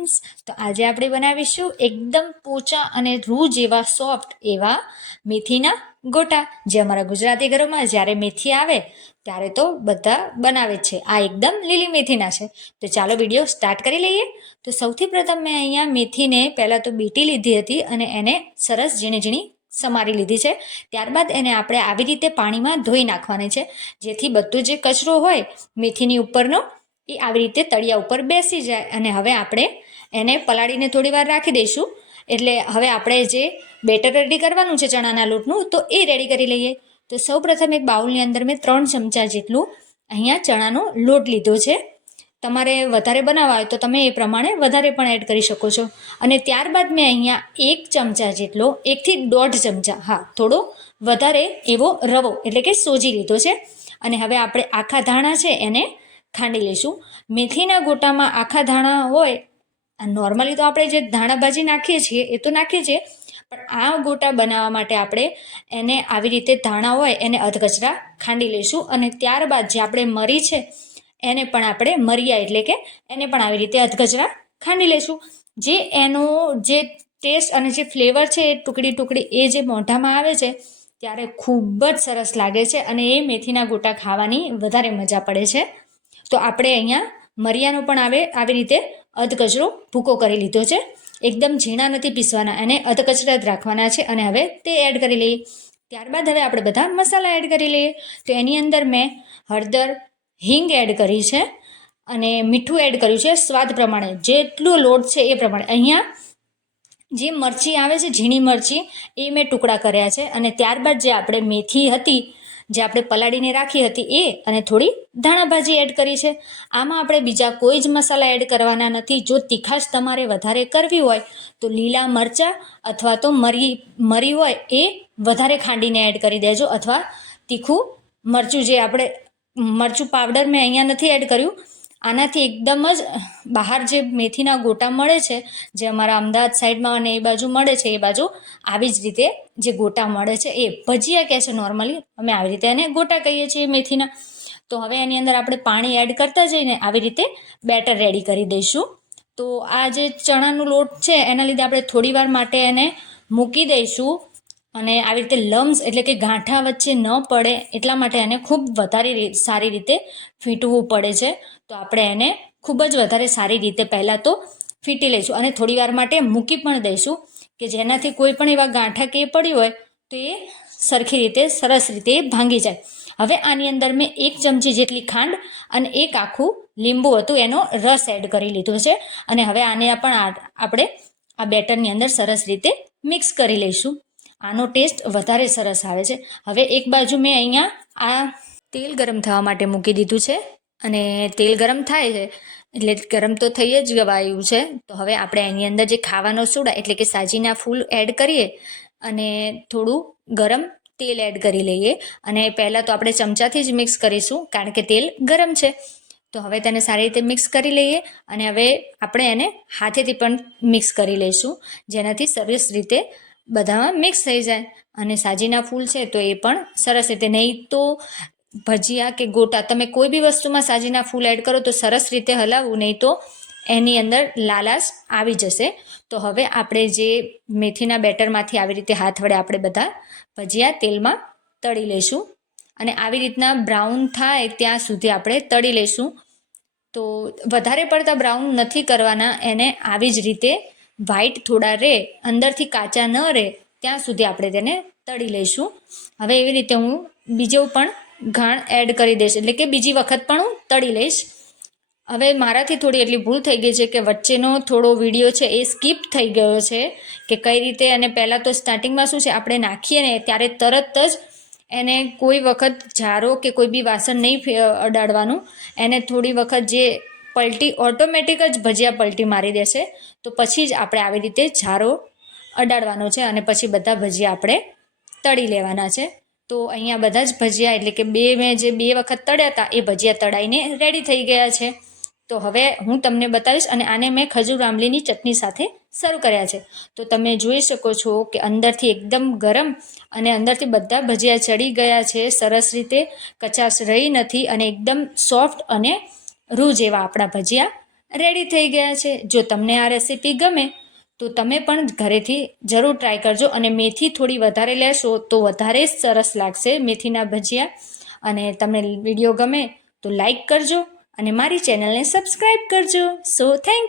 Friends તો આજે આપણે બનાવીશું એકદમ પોચા અને રૂ જેવા સોફ્ટ એવા મેથીના ગોટા. જે અમારા ગુજરાતી ઘરોમાં જ્યારે મેથી આવે, ત્યારે તો બધા બનાવે છે. આ એકદમ લીલી મેથીના છે. તો ચાલો વીડિયો સ્ટાર્ટ કરી લઈએ. તો સૌથી પ્રથમ મેં અહીંયા મેથીને પહેલાં તો બીટી લીધી હતી અને એને સરસ ઝીણી ઝીણી સમારી લીધી છે. ત્યારબાદ એને આપણે આવી રીતે પાણીમાં ધોઈ નાખવાની છે. જેથી બધો જે કચરો હોય, મેથીની ઉપરનો એ આવી રીતે તળિયા ઉપર બેસી જાય અને હવે આપણે એને પલાળીને થોડી વાર રાખી દઈશું. એટલે હવે આપણે જે બેટર રેડી કરવાનું છે ચણાના લોટનું, તો એ રેડી કરી લઈએ. તો સૌપ્રથમ એક બાઉલની અંદર મેં ત્રણ ચમચા જેટલું અહીંયા ચણાનો લોટ લીધો છે. તમારે વધારે બનાવવા હોય તો તમે એ પ્રમાણે વધારે પણ એડ કરી શકો છો. અને ત્યારબાદ મેં અહીંયા એક ચમચા જેટલો, એકથી દોઢ ચમચા, હા, થોડો વધારે એવો રવો, એટલે કે સોજી લીધો છે. અને હવે આપણે આખા ધાણા છે એને ખાંડી લઈશું. મેથીના ગોટામાં આખા ધાણા હોય નોર્મલી તો આપણે જે ધાણા ભાજી નાખીએ છીએ, એ તો નાખીએ છીએ, પણ આ ગોટા બનાવવા માટે આપણે એને આવી રીતે ધાણા હોય, એને અધકચરા ખાંડી લઈશું અને ત્યારબાદ જે આપણે મરી છે, એને પણ આપણે મરિયા એટલે કે એને પણ આવી રીતે અધકચરા ખાંડી લઈશું. જે એનો જે ટેસ્ટ અને જે ફ્લેવર છે, એ ટુકડી ટુકડી એ જે મોઢામાં આવે છે, ત્યારે ખૂબ જ સરસ લાગે છે અને એ મેથીના ગોટા ખાવાની વધારે મજા પડે છે. તો આપણે અહીંયા મરિયાનો પણ આવે, આવી રીતે અધકચરો ભૂકો કરી લીધો છે. એકદમ ઝીણા નથી પીસવાના અને અધકચરા જ રાખવાના છે અને હવે તે એડ કરી લઈએ. ત્યારબાદ હવે આપણે બધા મસાલા એડ કરી લઈએ. તો એની અંદર મેં હળદર, હિંગ એડ કરી છે અને મીઠું એડ કર્યું છે સ્વાદ પ્રમાણે. જેટલો લોટ છે એ પ્રમાણે. અહીંયા જે મરચી આવે છે, ઝીણી મરચી, એ મેં ટુકડા કર્યા છે અને ત્યારબાદ જે આપણે મેથી હતી જે આપણે પલાળીને રાખી હતી એ અને થોડી ધાણાભાજી એડ કરી છે. આમાં આપણે બીજા કોઈ જ મસાલા એડ કરવાના નથી. જો તીખાશ તમારે વધારે કરવી હોય, તો લીલા મરચાં અથવા તો મરી મરી હોય એ વધારે ખાંડીને એડ કરી દેજો અથવા તીખું મરચું જે આપણે, મરચું પાવડર મેં અહીંયા નથી એડ કર્યું. આનાથી એકદમ જ બહાર જે મેથીના ગોટા મળે છે, જે અમારા અમદાવાદ સાઈડમાં અને એ બાજુ મળે છે, એ બાજુ આવી જ રીતે જે ગોટા મળે છે, એ ભજીયા કહે છે નોર્મલી અમે આવી રીતે એને ગોટા કહીએ છીએ મેથીના. તો હવે એની અંદર આપણે પાણી એડ કરતા જઈને આવી રીતે બેટર રેડી કરી દઈશું. તો આ જે ચણાનો લોટ છે, એના લીધે આપણે થોડી વાર માટે એને મૂકી દઈશું. અને આવી રીતે લમ્સ એટલે કે ગાંઠા વચ્ચે ન પડે એટલા માટે એને ખૂબ વધારે સારી રીતે ફીટવું પડે છે. તો આપણે એને ખૂબ જ વધારે સારી રીતે પહેલાં તો ફીટી લઈશું અને થોડી વાર માટે મૂકી પણ દઈશું કે જેનાથી કોઈ પણ એવા ગાંઠા કે પડી હોય તો એ સરખી રીતે, સરસ રીતે ભાંગી જાય. હવે આની અંદર મેં એક ચમચી જેટલી ખાંડ અને એક આખું લીંબુ હતું, એનો રસ એડ કરી લીધો છે. અને હવે આને પણ આપણે આ બેટરની અંદર સરસ રીતે મિક્સ કરી લઈશું. આનો ટેસ્ટ વધારે સરસ આવે છે. હવે એક બાજુ મેં અહીંયા આ તેલ ગરમ થવા માટે મૂકી દીધું છે અને તેલ ગરમ થાય છે, એટલે ગરમ તો થઈ જ ગવાયું છે. તો હવે આપણે એની અંદર જે ખાવાનો સોડા, એટલે કે સાજીના ફૂલ એડ કરીએ અને થોડું ગરમ તેલ એડ કરી લઈએ. અને પહેલાં તો આપણે ચમચાથી જ મિક્સ કરીશું, કારણ કે તેલ ગરમ છે. તો હવે તેને સારી રીતે મિક્સ કરી લઈએ અને હવે આપણે એને હાથેથી પણ મિક્સ કરી લઈશું, જેનાથી સરસ રીતે બધામાં મિક્સ થઈ જાય. અને સાજીના ફૂલ છે તો એ પણ સરસ રીતે નહીં તો ભજીયા કે ગોટા, તમે કોઈ બી વસ્તુમાં સાજીના ફૂલ એડ કરો તો સરસ રીતે હલાવવું, નહીં તો એની અંદર લાલાશ આવી જશે. તો હવે આપણે જે મેથીના બેટરમાંથી આવી રીતે હાથ વડે આપણે બધા ભજીયા તેલમાં તળી લઈશું. અને આવી રીતના બ્રાઉન થાય ત્યાં સુધી આપણે તળી લઈશું. તો વધારે પડતા બ્રાઉન નથી કરવાના, એને આવી જ રીતે વ્હાઈટ થોડા રહે અંદરથી કાચા ન રહે ત્યાં સુધી આપણે તેને તળી લઈશું. હવે એવી રીતે હું બીજો પણ ઘાણ એડ કરી દઈશ, એટલે કે બીજી વખત પણ હું તળી લઈશ. હવે મારાથી થોડી એટલી ભૂલ થઈ ગઈ છે કે વચ્ચેનો થોડો વીડિયો છે એ સ્કીપ થઈ ગયો છે, કે કઈ રીતે અને પહેલાં તો સ્ટાર્ટિંગમાં શું છે, આપણે નાખીએ ને ત્યારે તરત જ એને કોઈ વખત જારો કે કોઈ બી વાસણ નહીં અડાડવાનું. એને થોડી વખત જે પલટી ઓટોમેટિક જ ભજીયા પલટી મારી દેશે. તો પછી જ આપણે આવી રીતે જારો અડાડવાનો છે અને પછી બધા ભજીયા આપણે તળી લેવાના છે. તો અહીંયા બધા જ ભજીયા એટલે કે બે મેં જે બે વખત તળ્યા હતા એ ભજીયા તળાઈને રેડી થઈ ગયા છે. તો હવે હું તમને બતાવીશ અને આને મેં ખજૂર આંબલીની ચટણી સાથે સર્વ કર્યા છે. તો તમે જોઈ શકો છો કે અંદરથી એકદમ ગરમ અને અંદરથી બધા ભજીયા ચડી ગયા છે. સરસ રીતે કચાશ રહી નથી અને એકદમ સોફ્ટ અને રૂ જેવા આપણા ભજીયા રેડી થઈ ગયા છે. જો તમને આ રેસીપી ગમે, તો તમે પણ ઘરેથી જરૂર ટ્રાય કરજો અને મેથી થોડી વધારે લેશો તો વધારે જ સરસ લાગશે મેથીના ભજીયા. અને તમને વીડિયો ગમે તો લાઈક કરજો અને મારી ચેનલને સબસ્ક્રાઈબ કરજો. So thank